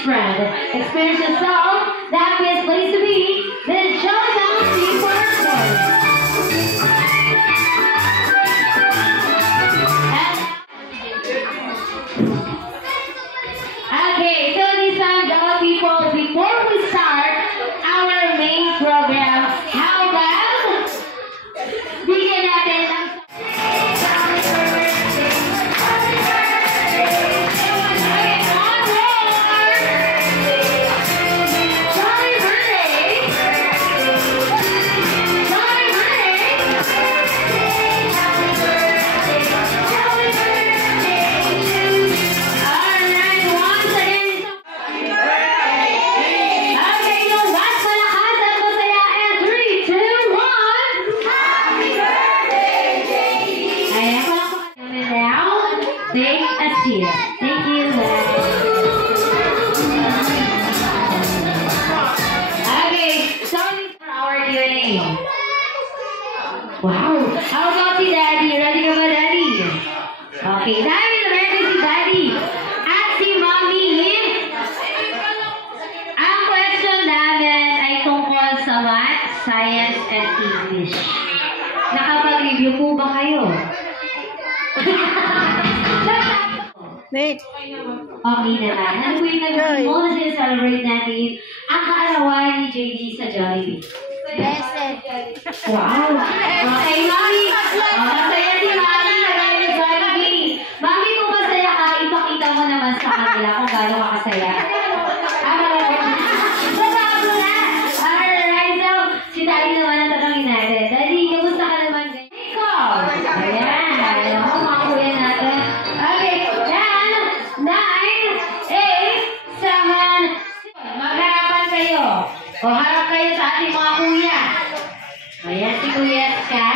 his friend. Experience the song, the happiest place to be, the Chinatown Seaport Park. Okay, so this time, the people, before we start our main program, how about bigyan natin ang take a seat. Thank you, okay, sorry for our Q&A. Wow. How about si Daddy? Ready ka ba, Daddy? Okay, Daddy, ready si Daddy. At si Mommy. Ang question namin ay tungkol sa math, science, and English. Nakapag-review po ba kayo? Nick. Okay naman. Ano po yung nag-review mo na celebrate natin ang kaarawan ni JD sa Jollibee? Blessed. Wow! Okay, Mami! Masaya si Mami na gano'n sa Jollibee. Mami, kung masaya ka, ipakita mo naman sa kanila kung gano'n ka kasaya. Bago na! Alright, so, si Daddy naman ang tanongin natin. Daddy, kamusta ka naman? Ikaw! Ayan! Ako, mga kuya natin. Okay, 10, 9, 8, 7, magharapan kayo. O harap kayo sa ating mga kuya. Ayan si Kuya Sky.